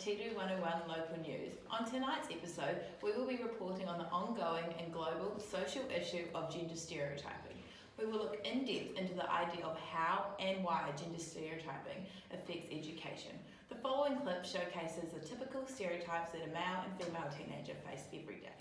Tiru 101 Local News. On tonight's episode, we will be reporting on the ongoing and global social issue of gender stereotyping. We will look in depth into the idea of how and why gender stereotyping affects education. The following clip showcases the typical stereotypes that a male and female teenager face every day.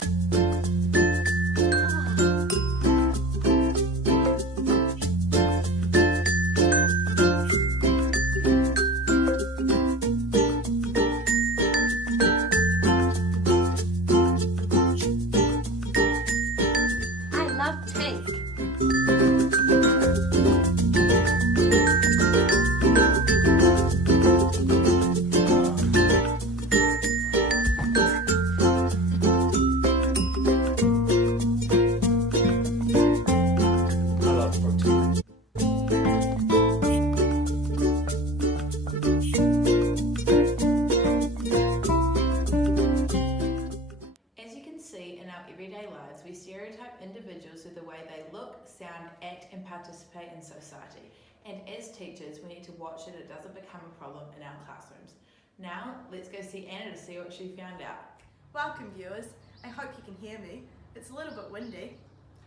We stereotype individuals through the way they look, sound, act and participate in society. And as teachers, we need to watch that it doesn't become a problem in our classrooms. Now, let's go see Anna to see what she found out. Welcome viewers, I hope you can hear me. It's a little bit windy.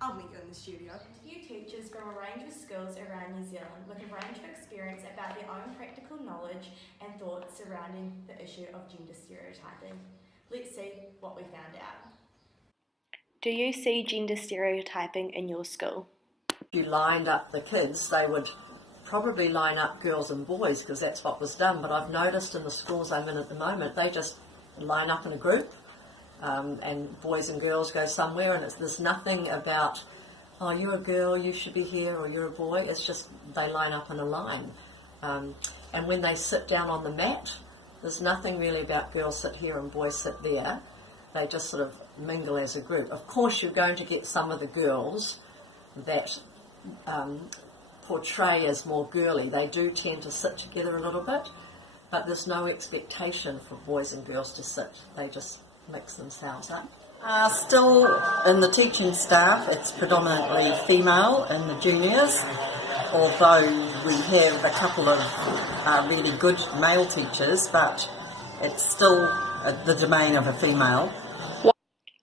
I'll meet you in the studio. Interview teachers from a range of schools around New Zealand with a range of experience about their own practical knowledge and thoughts surrounding the issue of gender stereotyping. Let's see what we found out. Do you see gender stereotyping in your school? If you lined up the kids, they would probably line up girls and boys because that's what was done. But I've noticed in the schools I'm in at the moment, they just line up in a group and boys and girls go somewhere, and there's nothing about, oh, you're a girl, you should be here, or you're a boy. It's just they line up in a line. And when they sit down on the mat, there's nothing really about girls sit here and boys sit there. They just sort of mingle as a group. Of course, you're going to get some of the girls that portray as more girly. They do tend to sit together a little bit, but there's no expectation for boys and girls to sit. They just mix themselves up. Still in the teaching staff, it's predominantly female in the juniors, although we have a couple of really good male teachers, but it's still the domain of a female.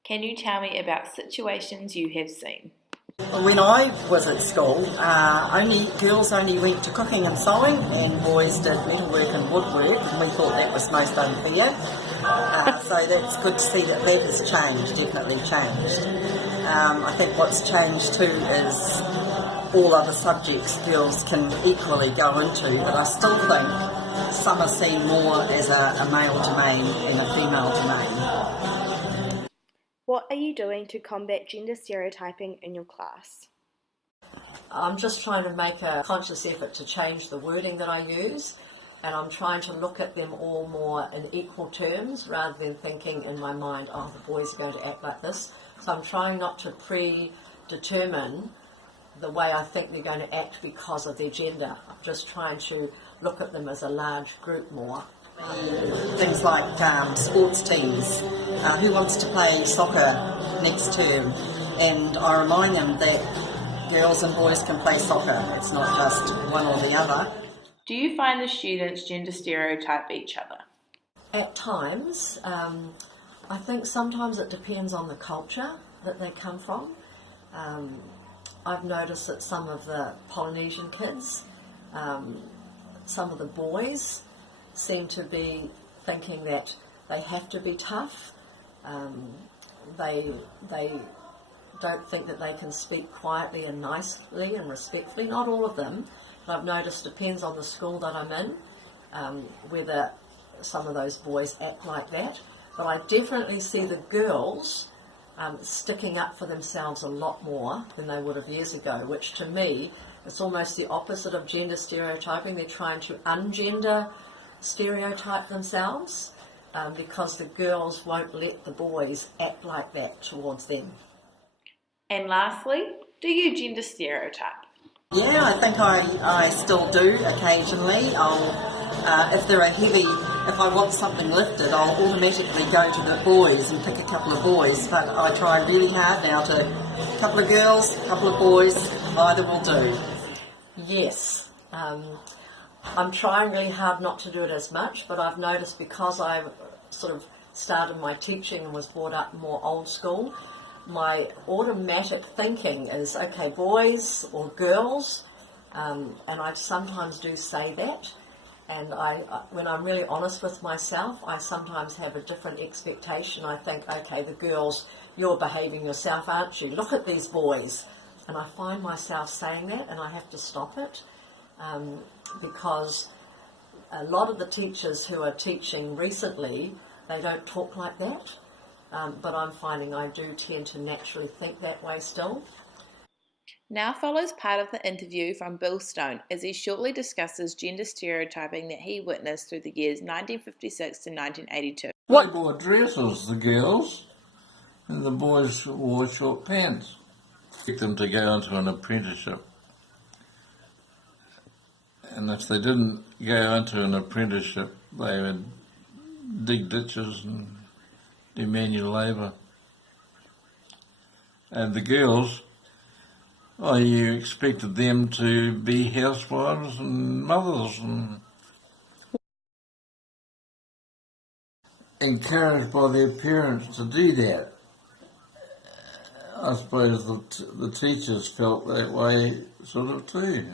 Can you tell me about situations you have seen? When I was at school, girls only went to cooking and sewing, and boys did metalwork and woodwork, and we thought that was most unfair. So that's good to see that that has changed, definitely changed. I think what's changed too is all other subjects girls can equally go into, but I still think some are seen more as a male domain than a female domain. What are you doing to combat gender stereotyping in your class? I'm just trying to make a conscious effort to change the wording that I use, and I'm trying to look at them all more in equal terms rather than thinking in my mind, oh, the boys are going to act like this. So I'm trying not to predetermine the way I think they're going to act because of their gender. I'm just trying to look at them as a large group more. Things like sports teams, who wants to play soccer next term, and I remind them that girls and boys can play soccer, it's not just one or the other. Do you find the students gender stereotype each other? At times, I think sometimes it depends on the culture that they come from. I've noticed that some of the Polynesian kids, some of the boys seem to be thinking that they have to be tough. They don't think that they can speak quietly and nicely and respectfully. Not all of them, but I've noticed it depends on the school that I'm in, whether some of those boys act like that. But I definitely see the girls sticking up for themselves a lot more than they would have years ago, which to me is almost the opposite of gender stereotyping. They're trying to ungender stereotype themselves because the girls won't let the boys act like that towards them. And lastly, do you gender stereotype? Yeah, I think I still do occasionally. If I want something lifted, I'll automatically go to the boys and pick a couple of boys, but I try really hard now to a couple of girls, a couple of boys, either will do. Yes. I'm trying really hard not to do it as much, but I've noticed because I sort of started my teaching and was brought up more old school, my automatic thinking is, okay, boys or girls, and I sometimes do say that, and when I'm really honest with myself, I sometimes have a different expectation. I think, okay, the girls, you're behaving yourself, aren't you? Look at these boys. And I find myself saying that, and I have to stop it, because a lot of the teachers who are teaching recently, they don't talk like that, but I'm finding I do tend to naturally think that way still. Now follows part of the interview from Bill Stone as he shortly discusses gender stereotyping that he witnessed through the years 1956 to 1982. They wore dresses, the girls, and the boys wore short pants. Expect them to go into an apprenticeship. And if they didn't go into an apprenticeship, they would dig ditches and do manual labour. And the girls, you expected them to be housewives and mothers and encouraged by their parents to do that. I suppose the teachers felt that way sort of too.